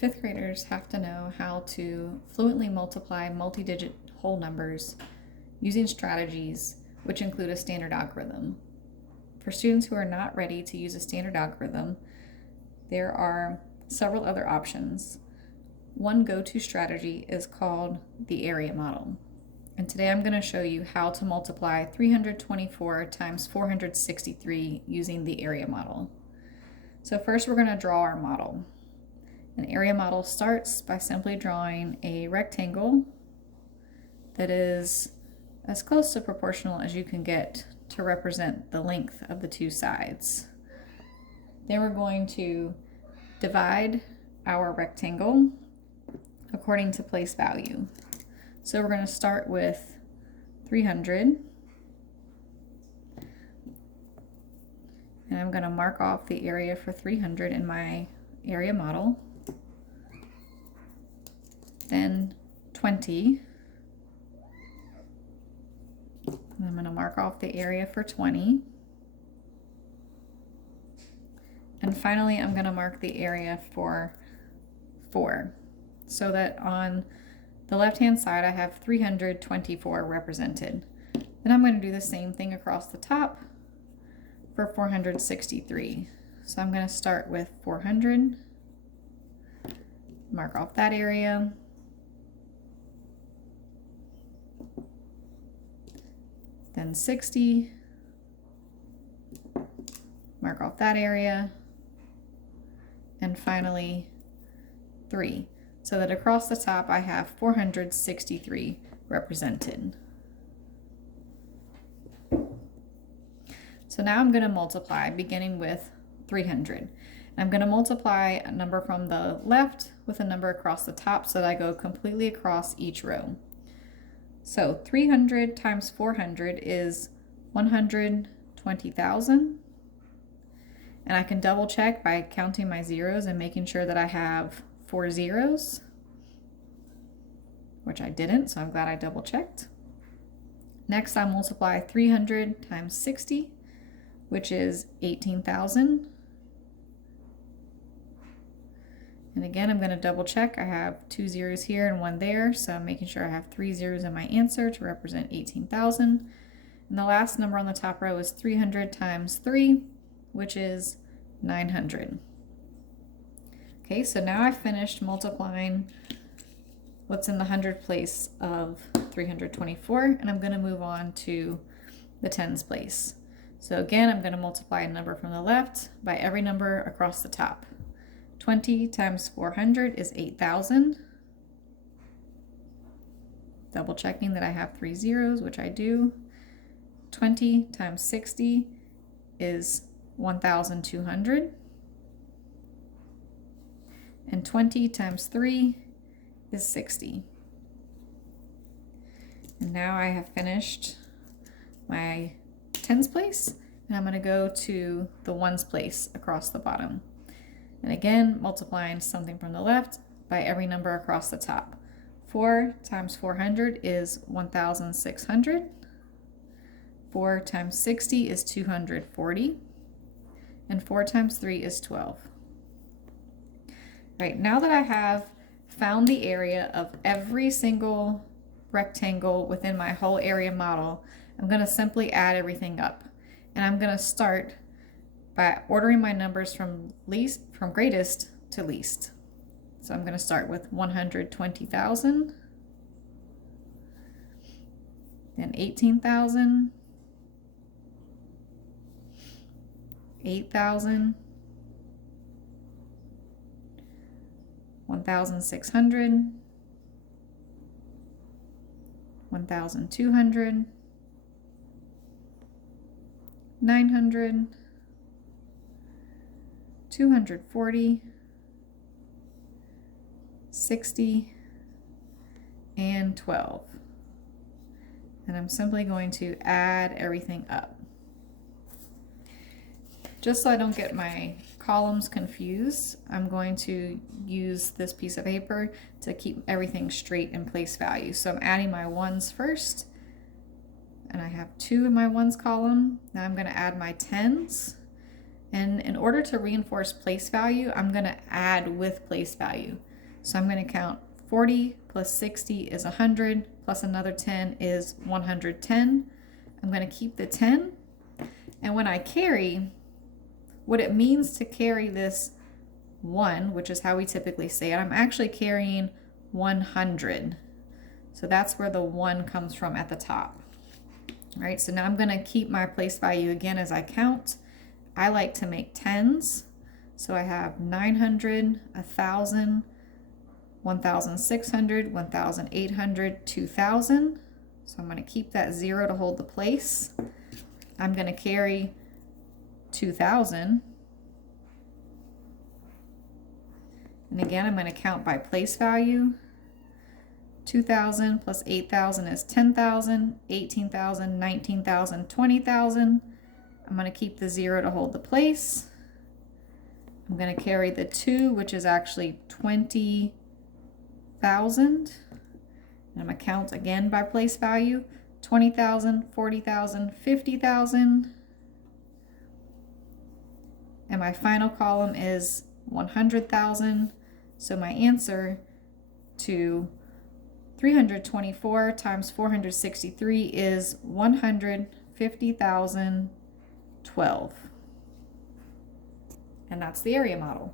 Fifth graders have to know how to fluently multiply multi-digit whole numbers using strategies which include a standard algorithm. For students who are not ready to use a standard algorithm, there are several other options. One go-to strategy is called the area model. And today I'm going to show you how to multiply 324 times 463 using the area model. So first we're going to draw our model. An area model starts by simply drawing a rectangle that is as close to proportional as you can get to represent the length of the two sides. Then we're going to divide our rectangle according to place value. So we're going to start with 300, and I'm going to mark off the area for 300 in my area model. Then 20, and I'm going to mark off the area for 20. And finally, I'm going to mark the area for 4, so that on the left-hand side, I have 324 represented. Then I'm going to do the same thing across the top for 463. So I'm going to start with 400, mark off that area. Then 60, mark off that area. And finally 3. So that across the top I have 463 represented. So now I'm going to multiply beginning with 300. I'm going to multiply a number from the left with a number across the top so that I go completely across each row. So 300 times 400 is 120,000. And I can double check by counting my zeros and making sure that I have 4 zeros, which I didn't, so I'm glad I double checked. Next, I multiply 300 times 60, which is 18,000. And again, I'm going to double check. I have 2 zeros here and 1 there, so I'm making sure I have 3 zeros in my answer to represent 18,000. And the last number on the top row is 300 times 3, which is 900. Okay, so now I've finished multiplying what's in the hundred place of 324, and I'm going to move on to the tens place. So again, I'm going to multiply a number from the left by every number across the top. 20 times 400 is 8,000. Double checking that I have 3 zeros, which I do. 20 times 60 is 1,200. And 20 times 3 is 60. And now I have finished my tens place, and I'm going to go to the ones place across the bottom. And again, multiplying something from the left by every number across the top. 4 times 400 is 1,600. 4 times 60 is 240. And 4 times 3 is 12. Right, now that I have found the area of every single rectangle within my whole area model, I'm going to simply add everything up. And I'm going to start by ordering my numbers from greatest to least. So I'm going to start with 120,000, then 18,000, 8,000, 1,600, 1,200, 900, 240, 60, and 12. And I'm simply going to add everything up. Just so I don't get my columns confused, I'm going to use this piece of paper to keep everything straight in place value. So I'm adding my ones first, and I have 2 in my ones column. Now I'm going to add my tens, and in order to reinforce place value, I'm going to add with place value. So I'm going to count 40 plus 60 is 100, plus another 10 is 110. I'm going to keep the 10. And when I carry, what it means to carry this 1, which is how we typically say it, I'm actually carrying 100. So that's where the 1 comes from at the top. All right, so now I'm going to keep my place value again as I count. I like to make tens. So I have 900, 1,000, 1,600, 1,800, 2,000. So I'm going to keep that 0 to hold the place. I'm going to carry 2,000. And again, I'm going to count by place value. 2,000 plus 8,000 is 10,000, 18,000, 19,000, 20,000. I'm going to keep the 0 to hold the place. I'm going to carry the 2, which is actually 20,000. And I'm going to count again by place value. 20,000, 40,000, 50,000. And my final column is 100,000. So my answer to 324 times 463 is 150,012. And that's the area model.